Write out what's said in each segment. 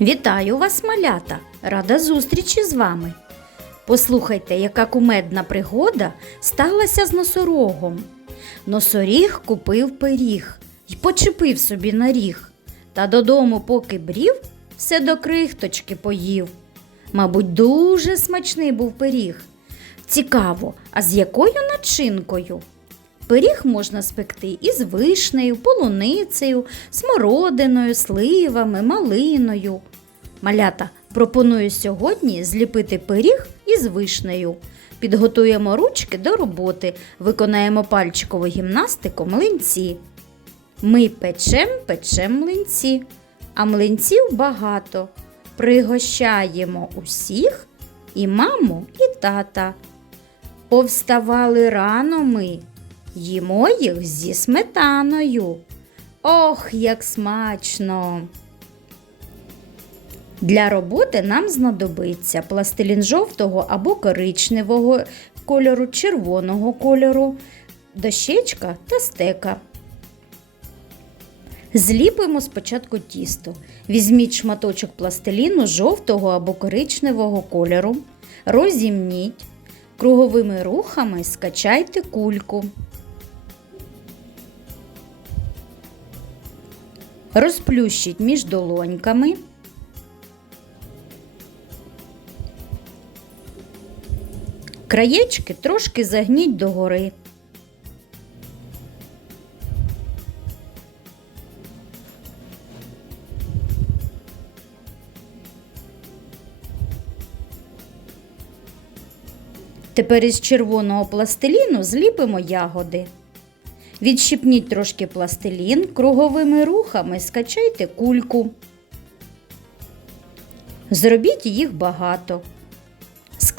Вітаю вас, малята! Рада зустрічі з вами. Послухайте, яка кумедна пригода сталася з носорогом. Носоріг купив пиріг й почепив собі на ріг, та додому, поки брів, все до крихточки поїв. Мабуть, дуже смачний був пиріг. Цікаво, а з якою начинкою? Пиріг можна спекти із вишнею, полуницею, смородиною, сливами, малиною. Малята, пропоную сьогодні зліпити пиріг із вишнею. Підготуємо ручки до роботи, виконаємо пальчикову гімнастику млинці. Ми печем, печем млинці, а млинців багато. Пригощаємо усіх і маму, і тата. Повставали рано ми, їмо їх зі сметаною. Ох, як смачно! Для роботи нам знадобиться пластилін жовтого або коричневого кольору, червоного кольору, дощечка та стека. Зліпимо спочатку тісто. Візьміть шматочок пластиліну жовтого або коричневого кольору, розімніть, круговими рухами скачайте кульку. Розплющіть між долоньками. Краєчки трошки загніть догори. Тепер із червоного пластиліну зліпимо ягоди. Відщипніть трошки пластилін, круговими рухами скачайте кульку. Зробіть їх багато.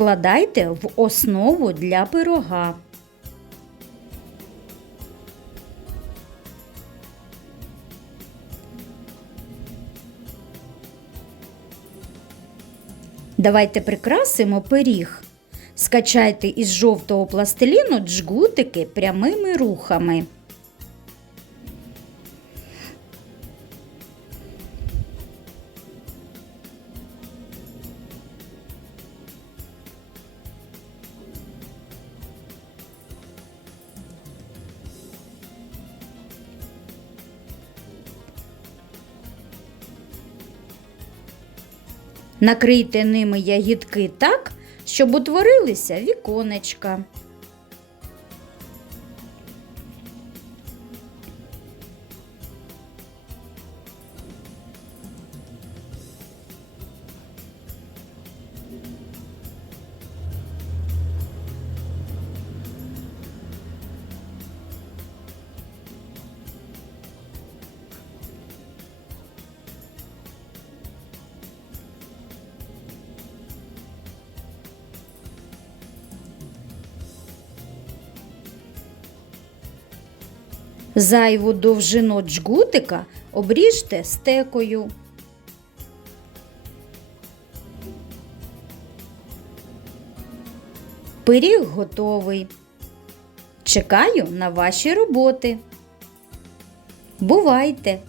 Складайте в основу для пирога. Давайте прикрасимо пиріг. Скачайте із жовтого пластиліну джгутики прямими рухами. Накрийте ними ягідки так, щоб утворилися віконечка. Зайву довжину джгутика обріжте стекою. Пиріг готовий. Чекаю на ваші роботи. Бувайте!